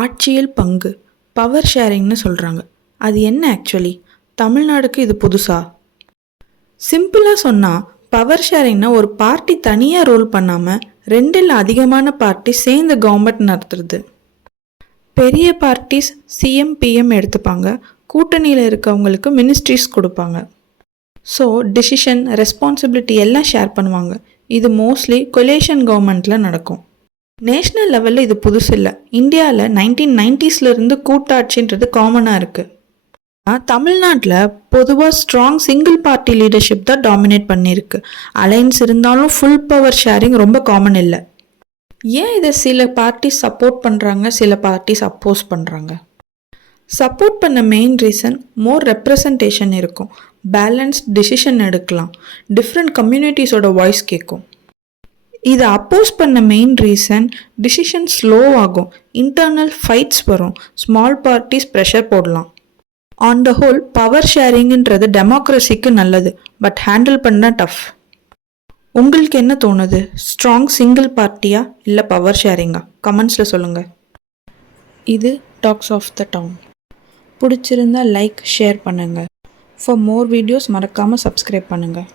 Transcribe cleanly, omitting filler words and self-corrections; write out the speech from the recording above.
ஆட்சியில் பங்கு பவர் ஷேரிங்னு சொல்கிறாங்க. அது என்ன ஆக்சுவலி? தமிழ்நாடுக்கு இது புதுசா? சிம்பிளாக சொன்னால் பவர் ஷேரிங்னா ஒரு பார்ட்டி தனியாக ரூல் பண்ணாமல் ரெண்டில் அதிகமான பார்ட்டி சேர்ந்து கவர்மெண்ட் நடத்துறது. பெரிய பார்ட்டிஸ் சிஎம் பிஎம் எடுத்துப்பாங்க, கூட்டணியில் இருக்கவங்களுக்கு மினிஸ்ட்ரிஸ் கொடுப்பாங்க. ஸோ டிசிஷன் ரெஸ்பான்சிபிலிட்டி எல்லாம் ஷேர் பண்ணுவாங்க. இது மோஸ்ட்லி கொலேஷன் கவர்மெண்ட்டில் நடக்கும். நேஷ்னல் லெவலில் இது புதுசு இல்லை. இந்தியாவில் 1990s கூட்டாட்சின்றது காமனாக இருக்குது. தமிழ்நாட்டில் பொதுவாக ஸ்ட்ராங் சிங்கிள் பார்ட்டி லீடர்ஷிப் தான் டாமினேட் பண்ணியிருக்கு. அலைன்ஸ் இருந்தாலும் ஃபுல் பவர் ஷேரிங் ரொம்ப காமன் இல்லை. ஏன் இதை சில பார்ட்டிஸ் சப்போர்ட் பண்ணுறாங்க, சில பார்ட்டிஸ் அப்போஸ் பண்ணுறாங்க? சப்போர்ட் பண்ண மெயின் ரீசன் மோர் ரெப்ரசன்டேஷன் இருக்கும், பேலன்ஸ்ட் டிசிஷன் எடுக்கலாம், டிஃப்ரெண்ட் கம்யூனிட்டிஸோட வாய்ஸ் கேட்கும். இதை அப்போஸ் பண்ண மெயின் ரீசன் டிசிஷன் ஸ்லோ ஆகும், இன்டர்னல் ஃபைட்ஸ் வரும், ஸ்மால் பார்ட்டிஸ் ப்ரெஷர் போடலாம். ஆன் த ஹோல் பவர் ஷேரிங்ன்றது டெமோக்ரஸிக்கு நல்லது, பட் ஹேண்டில் பண்ண டஃப். உங்களுக்கு என்ன தோணுது? ஸ்ட்ராங் சிங்கிள் பார்ட்டியா இல்லை பவர் ஷேரிங்கா? கமெண்ட்ஸில் சொல்லுங்கள். இது டாக்ஸ் ஆஃப் த டவுன். பிடிச்சிருந்தா லைக் ஷேர் பண்ணுங்கள். ஃபார் மோர் வீடியோஸ் மறக்காமல் சப்ஸ்கிரைப் பண்ணுங்கள்.